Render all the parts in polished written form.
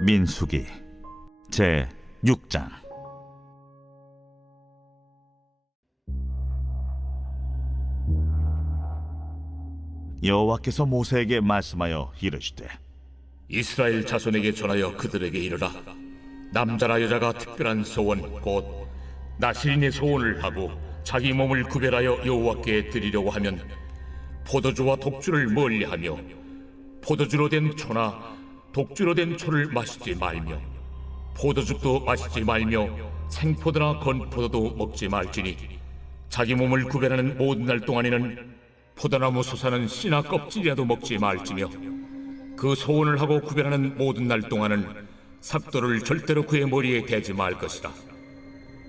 민수기 제 6장. 여호와께서 모세에게 말씀하여 이르시되, 이스라엘 자손에게 전하여 그들에게 이르라. 남자나 여자가 특별한 소원 곧 나실인의 소원을 하고 자기 몸을 구별하여 여호와께 드리려고 하면 포도주와 독주를 멀리하며 포도주로 된 초나 독주로 된 초를 마시지 말며 포도즙도 마시지 말며 생포도나 건포도도 먹지 말지니 자기 몸을 구별하는 모든 날 동안에는 포도나무 솟아는 씨나 껍질이라도 먹지 말지며 그 소원을 하고 구별하는 모든 날 동안은 삭도를 절대로 그의 머리에 대지 말 것이라.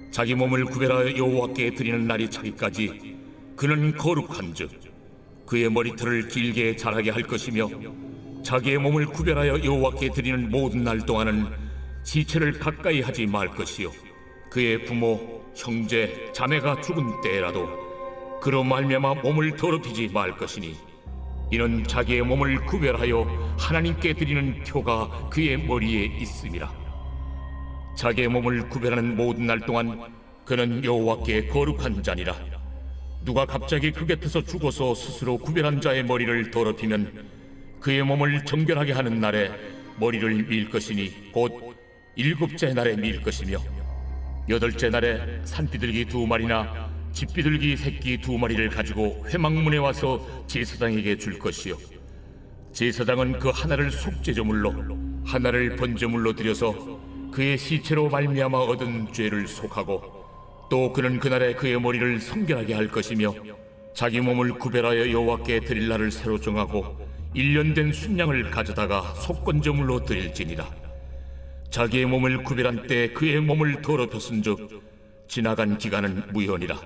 자기 몸을 구별하여 여호와께 드리는 날이 차기까지 그는 거룩한즉 그의 머리털을 길게 자라게 할 것이며 자기의 몸을 구별하여 여호와께 드리는 모든 날 동안은 시체를 가까이 하지 말 것이요 그의 부모, 형제, 자매가 죽은 때라도 그로 말미암아 몸을 더럽히지 말 것이니 이는 자기의 몸을 구별하여 하나님께 드리는 표가 그의 머리에 있음이라. 자기의 몸을 구별하는 모든 날 동안 그는 여호와께 거룩한 자니라. 누가 갑자기 그 곁에서 죽어서 스스로 구별한 자의 머리를 더럽히면 그의 몸을 정결하게 하는 날에 머리를 밀 것이니 곧 일곱째 날에 밀 것이며 여덟째 날에 산비둘기 2마리나 집비둘기 새끼 2마리를 가지고 회막문에 와서 제사장에게 줄 것이요 제사장은 그 하나를 속죄제물로 하나를 번제물로 드려서 그의 시체로 말미암아 얻은 죄를 속하고 또 그는 그날에 그의 머리를 성결하게 할 것이며 자기 몸을 구별하여 여호와께 드릴 날을 새로 정하고 1년 된 순양을 가져다가 속건제물로 드릴지니라. 자기의 몸을 구별한 때 그의 몸을 더럽혔은즉 지나간 기간은 무효니라.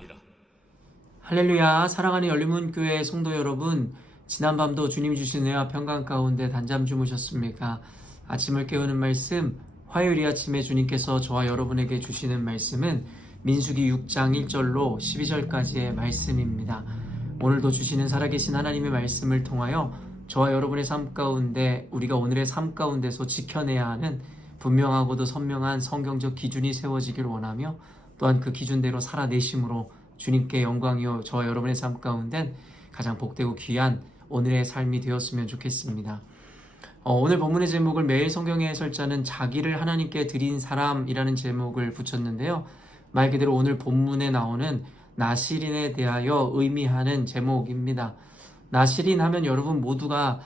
할렐루야. 사랑하는 열린문교회 성도 여러분, 지난밤도 주님 주신 은혜와 평강 가운데 단잠 주무셨습니까? 아침을 깨우는 말씀, 화요일 이 아침에 주님께서 저와 여러분에게 주시는 말씀은 민수기 6장 1절로 12절까지의 말씀입니다. 오늘도 주시는 살아계신 하나님의 말씀을 통하여 저와 여러분의 삶 가운데, 우리가 오늘의 삶 가운데서 지켜내야 하는 분명하고도 선명한 성경적 기준이 세워지길 원하며 또한 그 기준대로 살아내심으로 주님께 영광이요 저와 여러분의 삶 가운데 가장 복되고 귀한 오늘의 삶이 되었으면 좋겠습니다. 오늘 본문의 제목을 매일 성경의 해설자는 자기를 하나님께 드린 사람이라는 제목을 붙였는데요. 말 그대로 오늘 본문에 나오는 나실인에 대하여 의미하는 제목입니다. 나실인 하면 여러분 모두가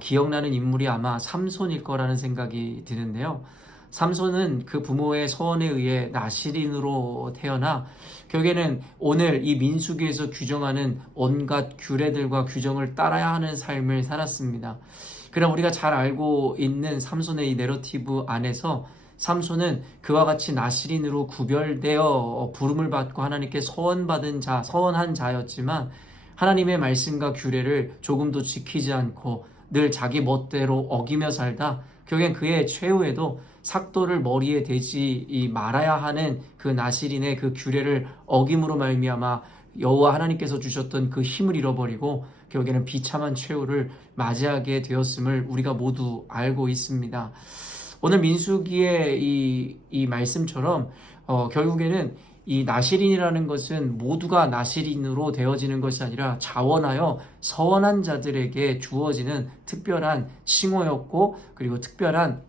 기억나는 인물이 아마 삼손일 거라는 생각이 드는데요. 삼손은 그 부모의 소원에 의해 나실인으로 태어나 결국에는 오늘 이 민수기에서 규정하는 온갖 규례들과 규정을 따라야 하는 삶을 살았습니다. 그러나 우리가 잘 알고 있는 삼손의 이 내러티브 안에서 삼손은 그와 같이 나실인으로 구별되어 부름을 받고 하나님께 서원한 자였지만 하나님의 말씀과 규례를 조금도 지키지 않고 늘 자기 멋대로 어기며 살다 결국엔 그의 최후에도 삭도를 머리에 대지 말아야 하는 그 나실인의 그 규례를 어김으로 말미암아 여호와 하나님께서 주셨던 그 힘을 잃어버리고 결국에는 비참한 최후를 맞이하게 되었음을 우리가 모두 알고 있습니다. 오늘 민수기의 이 말씀처럼 결국에는 이 나실인이라는 것은 모두가 나실인으로 되어지는 것이 아니라 자원하여 서원한 자들에게 주어지는 특별한 칭호였고 그리고 특별한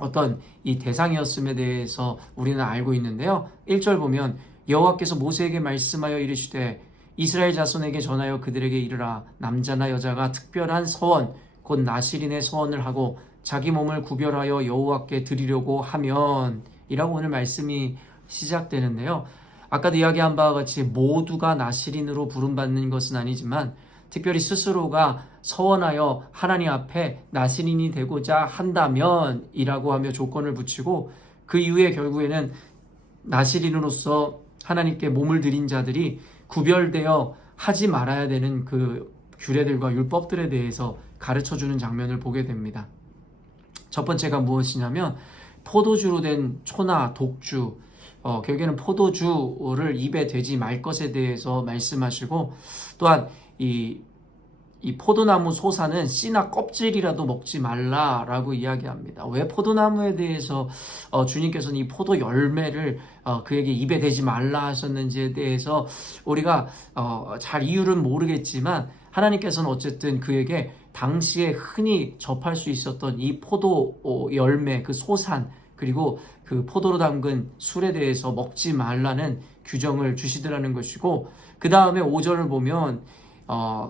어떤 이 대상이었음에 대해서 우리는 알고 있는데요. 1절 보면 여호와께서 모세에게 말씀하여 이르시되 이스라엘 자손에게 전하여 그들에게 이르라. 남자나 여자가 특별한 서원 곧 나실인의 서원을 하고 자기 몸을 구별하여 여호와께 드리려고 하면 이라고 오늘 말씀이 시작되는데요. 아까도 이야기한 바와 같이 모두가 나실인으로 부름받는 것은 아니지만 특별히 스스로가 서원하여 하나님 앞에 나실인이 되고자 한다면 이라고 하며 조건을 붙이고 그 이후에 결국에는 나실인으로서 하나님께 몸을 드린 자들이 구별되어 하지 말아야 되는 그 규례들과 율법들에 대해서 가르쳐주는 장면을 보게 됩니다. 첫 번째가 무엇이냐면 포도주로 된 초나 독주, 결국에는 포도주를 입에 대지 말 것에 대해서 말씀하시고 또한 이 이 포도나무 소사는 씨나 껍질이라도 먹지 말라라고 이야기합니다. 왜 포도나무에 대해서 주님께서는 이 포도 열매를 그에게 입에 대지 말라 하셨는지에 대해서 우리가 잘 이유는 모르겠지만 하나님께서는 어쨌든 그에게 당시에 흔히 접할 수 있었던 이 포도 열매, 그 소산, 그리고 그 포도로 담근 술에 대해서 먹지 말라는 규정을 주시더라는 것이고, 그 다음에 5절을 보면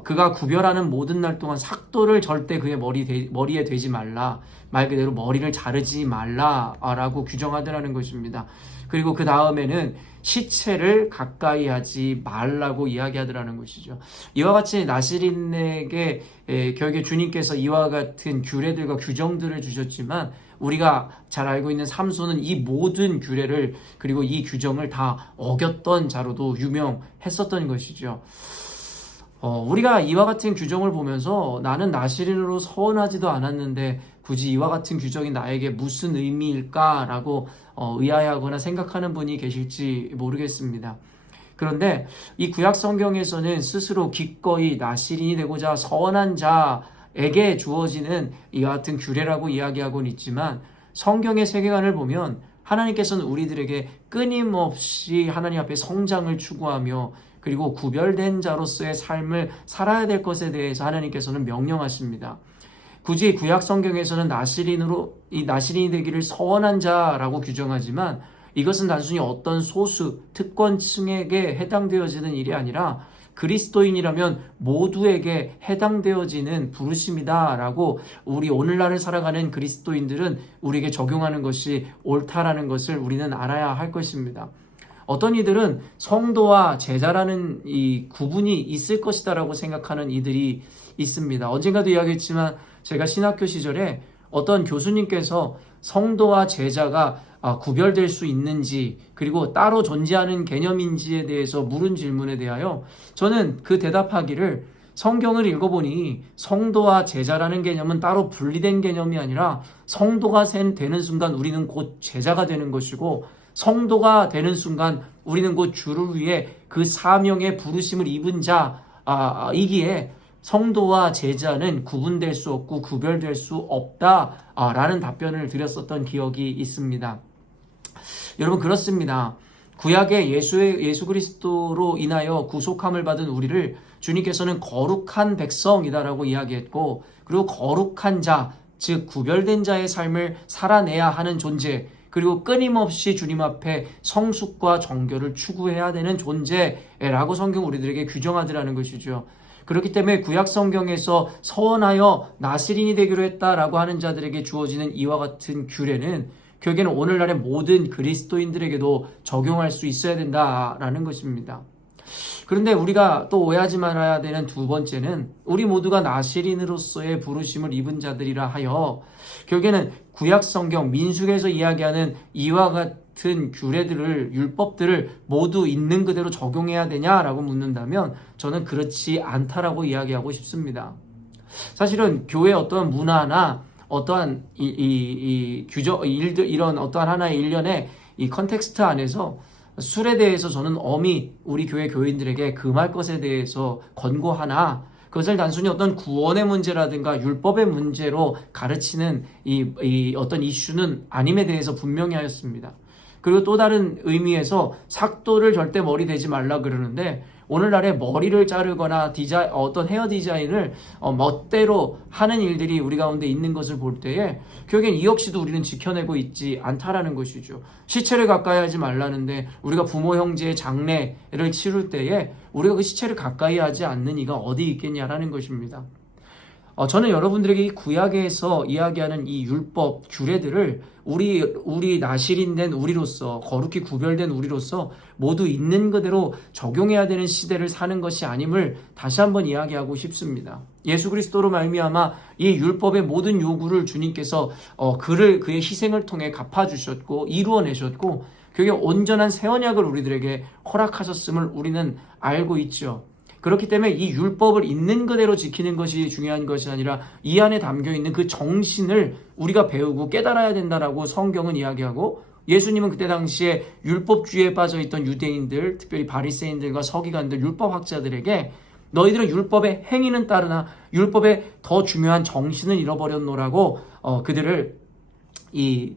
그가 구별하는 모든 날 동안 삭도를 절대 그의 머리에 대지 말라, 말 그대로 머리를 자르지 말라라고 규정하더라는 것입니다. 그리고 그 다음에는 시체를 가까이 하지 말라고 이야기하더라는 것이죠. 이와 같이 나시린에게 결국에 주님께서 이와 같은 규례들과 규정들을 주셨지만, 우리가 잘 알고 있는 삼손은 이 모든 규례를 그리고 이 규정을 다 어겼던 자로도 유명했었던 것이죠. 우리가 이와 같은 규정을 보면서 나는 나시린으로 서원하지도 않았는데 굳이 이와 같은 규정이 나에게 무슨 의미일까라고 의아해하거나 생각하는 분이 계실지 모르겠습니다. 그런데 이 구약 성경에서는 스스로 기꺼이 나시린이 되고자 서원한 자에게 주어지는 이와 같은 규례라고 이야기하고는 있지만, 성경의 세계관을 보면 하나님께서는 우리들에게 끊임없이 하나님 앞에 성장을 추구하며 그리고 구별된 자로서의 삶을 살아야 될 것에 대해서 하나님께서는 명령하십니다. 굳이 구약 성경에서는 나시린이 되기를 서원한 자라고 규정하지만, 이것은 단순히 어떤 소수 특권층에게 해당되어지는 일이 아니라 그리스도인이라면 모두에게 해당되어지는 부르심이다라고 우리 오늘날을 살아가는 그리스도인들은 우리에게 적용하는 것이 옳다라는 것을 우리는 알아야 할 것입니다. 어떤 이들은 성도와 제자라는 이 구분이 있을 것이다라고 생각하는 이들이 있습니다. 언젠가도 이야기했지만 제가 신학교 시절에 어떤 교수님께서 성도와 제자가 구별될 수 있는지, 그리고 따로 존재하는 개념인지에 대해서 물은 질문에 대하여 저는 그 대답하기를, 성경을 읽어보니 성도와 제자라는 개념은 따로 분리된 개념이 아니라 성도가 되는 순간 우리는 곧 제자가 되는 것이고, 성도가 되는 순간 우리는 곧 주를 위해 그 사명의 부르심을 입은 자이기에 성도와 제자는 구분될 수 없고 구별될 수 없다라는 답변을 드렸었던 기억이 있습니다. 여러분, 그렇습니다. 구약의 예수 그리스도로 인하여 구속함을 받은 우리를 주님께서는 거룩한 백성이다라고 이야기했고, 그리고 거룩한 자, 즉 구별된 자의 삶을 살아내야 하는 존재, 그리고 끊임없이 주님 앞에 성숙과 정결을 추구해야 되는 존재라고 성경 우리들에게 규정하더라는 것이죠. 그렇기 때문에 구약 성경에서 서원하여 나시린이 되기로 했다라고 하는 자들에게 주어지는 이와 같은 규례는 결국에는 오늘날의 모든 그리스도인들에게도 적용할 수 있어야 된다라는 것입니다. 그런데 우리가 또 오해하지 말아야 되는 두 번째는, 우리 모두가 나시린으로서의 부르심을 입은 자들이라 하여 결국에는 구약 성경 민수기에서 이야기하는 이와 같은 규례들을, 율법들을 모두 있는 그대로 적용해야 되냐라고 묻는다면 저는 그렇지 않다라고 이야기하고 싶습니다. 사실은 교회의 어떠한 문화나 어떠한 규정, 일들, 이런 어떠한 하나의 일련의 이 컨텍스트 안에서 술에 대해서 저는 엄히 우리 교회 교인들에게 금할 것에 대해서 권고하나, 그것을 단순히 어떤 구원의 문제라든가 율법의 문제로 가르치는 이 어떤 이슈는 아님에 대해서 분명히 하였습니다. 그리고 또 다른 의미에서 삭도를 절대 머리 대지 말라 그러는데, 오늘날에 머리를 자르거나 어떤 헤어 디자인을 멋대로 하는 일들이 우리 가운데 있는 것을 볼 때에 결국엔 이 역시도 우리는 지켜내고 있지 않다라는 것이죠. 시체를 가까이 하지 말라는데 우리가 부모 형제의 장례를 치를 때에 우리가 그 시체를 가까이 하지 않는 이가 어디 있겠냐라는 것입니다. 저는 여러분들에게 이 구약에서 이야기하는 이 율법, 규례들을 우리 나시린된 우리로서, 거룩히 구별된 우리로서 모두 있는 그대로 적용해야 되는 시대를 사는 것이 아님을 다시 한번 이야기하고 싶습니다. 예수 그리스도로 말미암아 이 율법의 모든 요구를 주님께서 그의 희생을 통해 갚아주셨고 이루어내셨고, 그게 온전한 새 언약을 우리들에게 허락하셨음을 우리는 알고 있죠. 그렇기 때문에 이 율법을 있는 그대로 지키는 것이 중요한 것이 아니라 이 안에 담겨있는 그 정신을 우리가 배우고 깨달아야 된다라고 성경은 이야기하고, 예수님은 그때 당시에 율법주의에 빠져있던 유대인들, 특별히 바리새인들과 서기관들, 율법학자들에게 너희들은 율법의 행위는 따르나 율법의 더 중요한 정신을 잃어버렸노라고 그들을 이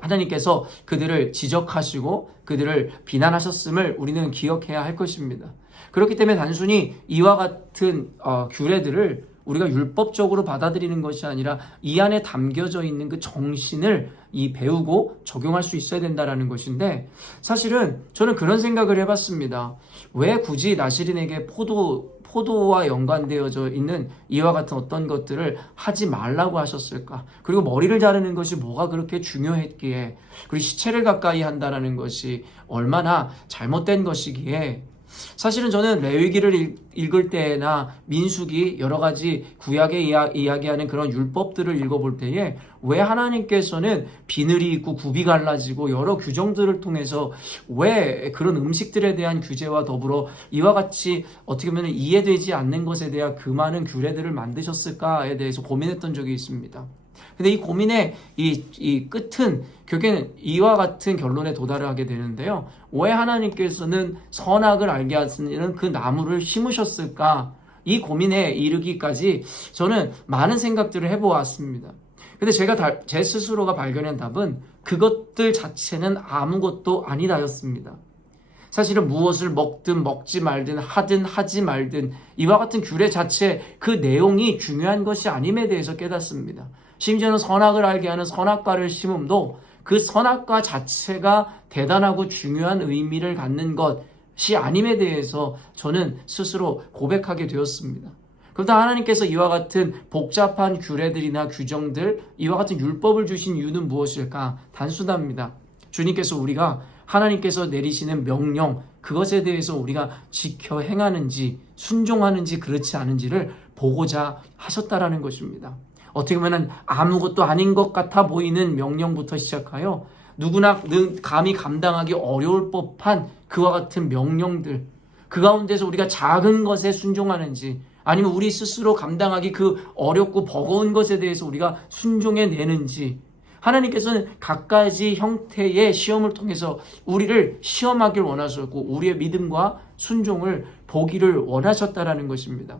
하나님께서 그들을 지적하시고 그들을 비난하셨음을 우리는 기억해야 할 것입니다. 그렇기 때문에 단순히 이와 같은 규례들을 우리가 율법적으로 받아들이는 것이 아니라 이 안에 담겨져 있는 그 정신을 배우고 적용할 수 있어야 된다는 것인데, 사실은 저는 그런 생각을 해봤습니다. 왜 굳이 나시린에게 포도와 연관되어져 있는 이와 같은 어떤 것들을 하지 말라고 하셨을까? 그리고 머리를 자르는 것이 뭐가 그렇게 중요했기에, 그리고 시체를 가까이 한다는 것이 얼마나 잘못된 것이기에, 사실은 저는 레위기를 읽을 때나 민수기 여러 가지 구약에 이야기하는 그런 율법들을 읽어볼 때에 왜 하나님께서는 비늘이 있고 굽이 갈라지고 여러 규정들을 통해서 왜 그런 음식들에 대한 규제와 더불어 이와 같이 어떻게 보면 이해되지 않는 것에 대한 그 많은 규례들을 만드셨을까에 대해서 고민했던 적이 있습니다. 근데 이 고민의 이 끝은 결국에는 이와 같은 결론에 도달하게 되는데요. 왜 하나님께서는 선악을 알게 하시는 그 나무를 심으셨을까? 이 고민에 이르기까지 저는 많은 생각들을 해보았습니다. 근데 제 스스로가 발견한 답은 그것들 자체는 아무것도 아니다였습니다. 사실은 무엇을 먹든 먹지 말든 하든 하지 말든 이와 같은 규례 자체 그 내용이 중요한 것이 아님에 대해서 깨닫습니다. 심지어는 선악을 알게 하는 선악과를 심음도 그 선악과 자체가 대단하고 중요한 의미를 갖는 것이 아님에 대해서 저는 스스로 고백하게 되었습니다. 그런데 하나님께서 이와 같은 복잡한 규례들이나 규정들, 이와 같은 율법을 주신 이유는 무엇일까? 단순합니다. 주님께서 우리가 하나님께서 내리시는 명령, 그것에 대해서 우리가 지켜 행하는지 순종하는지 그렇지 않은지를 보고자 하셨다라는 것입니다. 어떻게 보면 아무것도 아닌 것 같아 보이는 명령부터 시작하여 누구나 감히 감당하기 어려울 법한 그와 같은 명령들, 그 가운데서 우리가 작은 것에 순종하는지 아니면 우리 스스로 감당하기 그 어렵고 버거운 것에 대해서 우리가 순종해내는지, 하나님께서는 갖가지 형태의 시험을 통해서 우리를 시험하길 원하셨고 우리의 믿음과 순종을 보기를 원하셨다라는 것입니다.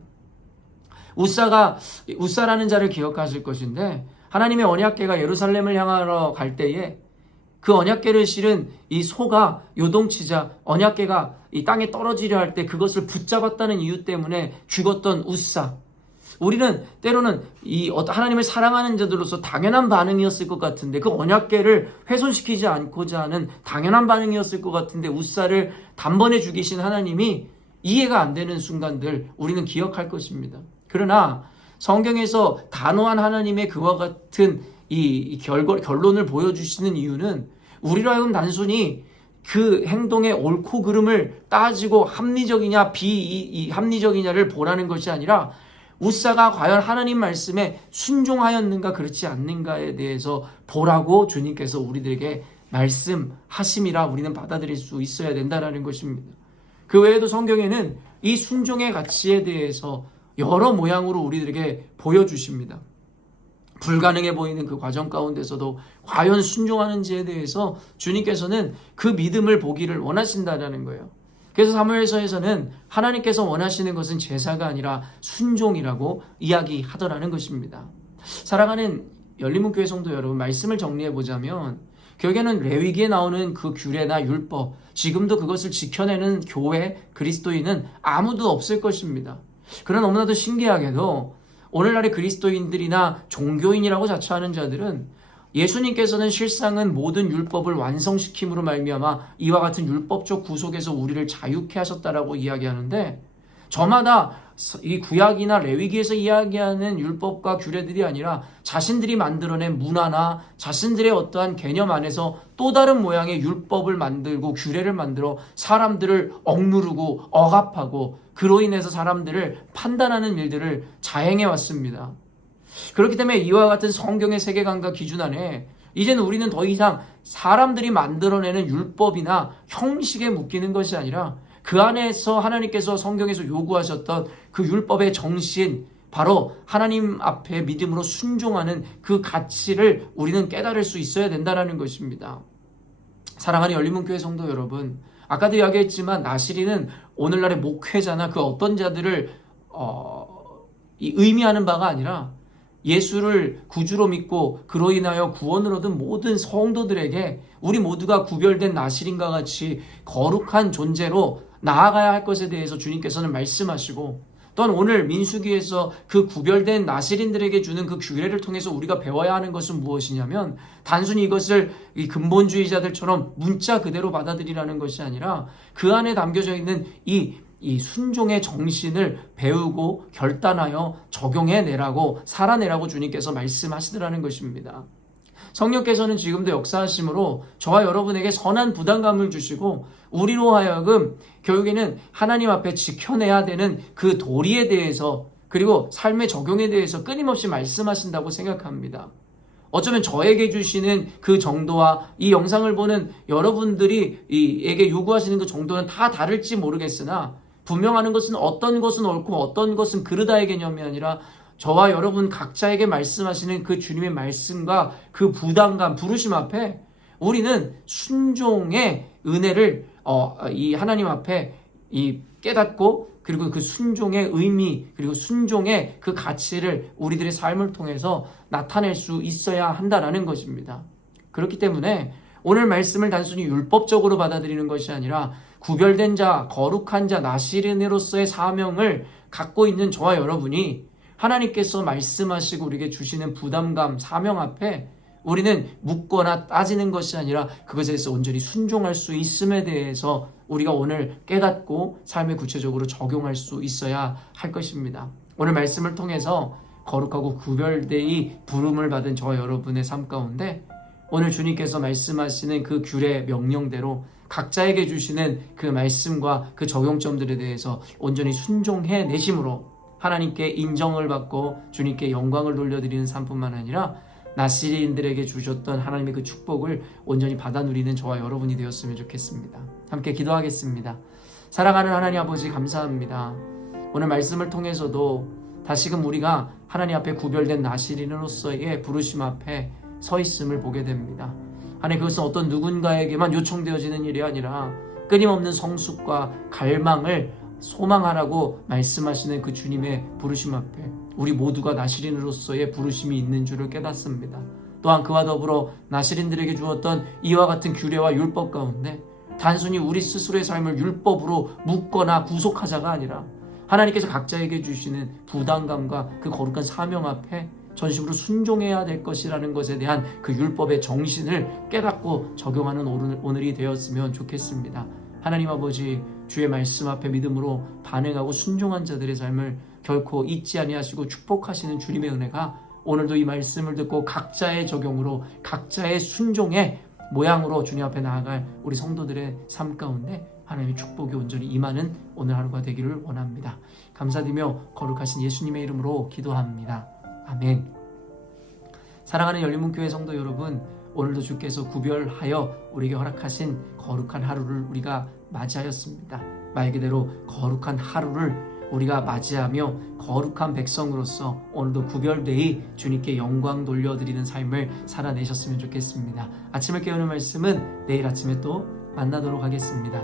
우사라는 자를 기억하실 것인데, 하나님의 언약궤가 예루살렘을 향하러 갈 때에 그 언약궤를 실은 이 소가 요동치자 언약궤가 이 땅에 떨어지려 할 때 그것을 붙잡았다는 이유 때문에 죽었던 우사. 우리는 때로는 하나님을 사랑하는 자들로서 당연한 반응이었을 것 같은데, 그 언약궤를 훼손시키지 않고자 하는 당연한 반응이었을 것 같은데 우사를 단번에 죽이신 하나님이 이해가 안 되는 순간들 우리는 기억할 것입니다. 그러나 성경에서 단호한 하나님의 그와 같은 이 결론을 보여주시는 이유는 우리로 하여금 단순히 그 행동의 옳고 그름을 따지고 합리적이냐 비합리적이냐를 보라는 것이 아니라 우사가 과연 하나님 말씀에 순종하였는가 그렇지 않는가에 대해서 보라고 주님께서 우리들에게 말씀하심이라 우리는 받아들일 수 있어야 된다는 것입니다. 그 외에도 성경에는 이 순종의 가치에 대해서 여러 모양으로 우리들에게 보여주십니다. 불가능해 보이는 그 과정 가운데서도 과연 순종하는지에 대해서 주님께서는 그 믿음을 보기를 원하신다는 거예요. 그래서 사무엘서에서는 하나님께서 원하시는 것은 제사가 아니라 순종이라고 이야기하더라는 것입니다. 사랑하는 열린문교회 성도 여러분, 말씀을 정리해보자면 결국에는 레위기에 나오는 그 규례나 율법, 지금도 그것을 지켜내는 교회, 그리스도인은 아무도 없을 것입니다. 그러나 너무나도 신기하게도 오늘날의 그리스도인들이나 종교인이라고 자처하는 자들은 예수님께서는 실상은 모든 율법을 완성시킴으로 말미암아 이와 같은 율법적 구속에서 우리를 자유케 하셨다라고 이야기하는데, 저마다 이 구약이나 레위기에서 이야기하는 율법과 규례들이 아니라 자신들이 만들어낸 문화나 자신들의 어떠한 개념 안에서 또 다른 모양의 율법을 만들고 규례를 만들어 사람들을 억누르고 억압하고 그로 인해서 사람들을 판단하는 일들을 자행해 왔습니다. 그렇기 때문에 이와 같은 성경의 세계관과 기준 안에 이제는 우리는 더 이상 사람들이 만들어내는 율법이나 형식에 묶이는 것이 아니라 그 안에서 하나님께서 성경에서 요구하셨던 그 율법의 정신, 바로 하나님 앞에 믿음으로 순종하는 그 가치를 우리는 깨달을 수 있어야 된다는 것입니다. 사랑하는 열린문교회 성도 여러분, 아까도 이야기했지만 나시린은 오늘날의 목회자나 그 어떤 자들을 의미하는 바가 아니라 예수를 구주로 믿고 그로 인하여 구원을 얻은 모든 성도들에게 우리 모두가 구별된 나실인과 같이 거룩한 존재로 나아가야 할 것에 대해서 주님께서는 말씀하시고, 또한 오늘 민수기에서 그 구별된 나실인들에게 주는 그 규례를 통해서 우리가 배워야 하는 것은 무엇이냐면, 단순히 이것을 이 근본주의자들처럼 문자 그대로 받아들이라는 것이 아니라 그 안에 담겨져 있는 이 순종의 정신을 배우고 결단하여 적용해내라고, 살아내라고 주님께서 말씀하시더라는 것입니다. 성령께서는 지금도 역사하심으로 저와 여러분에게 선한 부담감을 주시고 우리로 하여금 결국에는 하나님 앞에 지켜내야 되는 그 도리에 대해서, 그리고 삶의 적용에 대해서 끊임없이 말씀하신다고 생각합니다. 어쩌면 저에게 주시는 그 정도와 이 영상을 보는 여러분들에게 요구하시는 그 정도는 다 다를지 모르겠으나, 분명한 것은 어떤 것은 옳고 어떤 것은 그르다의 개념이 아니라 저와 여러분 각자에게 말씀하시는 그 주님의 말씀과 그 부담감, 부르심 앞에 우리는 순종의 은혜를 이 하나님 앞에 깨닫고, 그리고 그 순종의 의미, 그리고 순종의 그 가치를 우리들의 삶을 통해서 나타낼 수 있어야 한다는 것입니다. 그렇기 때문에 오늘 말씀을 단순히 율법적으로 받아들이는 것이 아니라 구별된 자, 거룩한 자, 나시린으로서의 사명을 갖고 있는 저와 여러분이 하나님께서 말씀하시고 우리에게 주시는 부담감, 사명 앞에 우리는 묻거나 따지는 것이 아니라 그것에 대해서 온전히 순종할 수 있음에 대해서 우리가 오늘 깨닫고 삶에 구체적으로 적용할 수 있어야 할 것입니다. 오늘 말씀을 통해서 거룩하고 구별되이 부름을 받은 저와 여러분의 삶 가운데 오늘 주님께서 말씀하시는 그 규례 명령대로 각자에게 주시는 그 말씀과 그 적용점들에 대해서 온전히 순종해 내심으로 하나님께 인정을 받고 주님께 영광을 돌려드리는 삶뿐만 아니라 나시린들에게 주셨던 하나님의 그 축복을 온전히 받아 누리는 저와 여러분이 되었으면 좋겠습니다. 함께 기도하겠습니다. 사랑하는 하나님 아버지, 감사합니다. 오늘 말씀을 통해서도 다시금 우리가 하나님 앞에 구별된 나시린으로서의 부르심 앞에 서 있음을 보게 됩니다. 하나님, 그것은 어떤 누군가에게만 요청되어지는 일이 아니라 끊임없는 성숙과 갈망을 소망하라고 말씀하시는 그 주님의 부르심 앞에 우리 모두가 나시린으로서의 부르심이 있는 줄을 깨닫습니다. 또한 그와 더불어 나시린들에게 주었던 이와 같은 규례와 율법 가운데 단순히 우리 스스로의 삶을 율법으로 묶거나 구속하자가 아니라 하나님께서 각자에게 주시는 부담감과 그 거룩한 사명 앞에 전심으로 순종해야 될 것이라는 것에 대한 그 율법의 정신을 깨닫고 적용하는 오늘이 되었으면 좋겠습니다. 하나님 아버지, 주의 말씀 앞에 믿음으로 반응하고 순종한 자들의 삶을 결코 잊지 아니하시고 축복하시는 주님의 은혜가 오늘도 이 말씀을 듣고 각자의 적용으로, 각자의 순종의 모양으로 주님 앞에 나아갈 우리 성도들의 삶 가운데 하나님의 축복이 온전히 임하는 오늘 하루가 되기를 원합니다. 감사드리며 거룩하신 예수님의 이름으로 기도합니다. 아멘. 사랑하는 열린문교회 성도 여러분, 오늘도 주께서 구별하여 우리에게 허락하신 거룩한 하루를 우리가 맞이하였습니다. 말 그대로 거룩한 하루를 우리가 맞이하며 거룩한 백성으로서 오늘도 구별되이 주님께 영광 돌려드리는 삶을 살아내셨으면 좋겠습니다. 아침을 깨우는 말씀은 내일 아침에 또 만나도록 하겠습니다.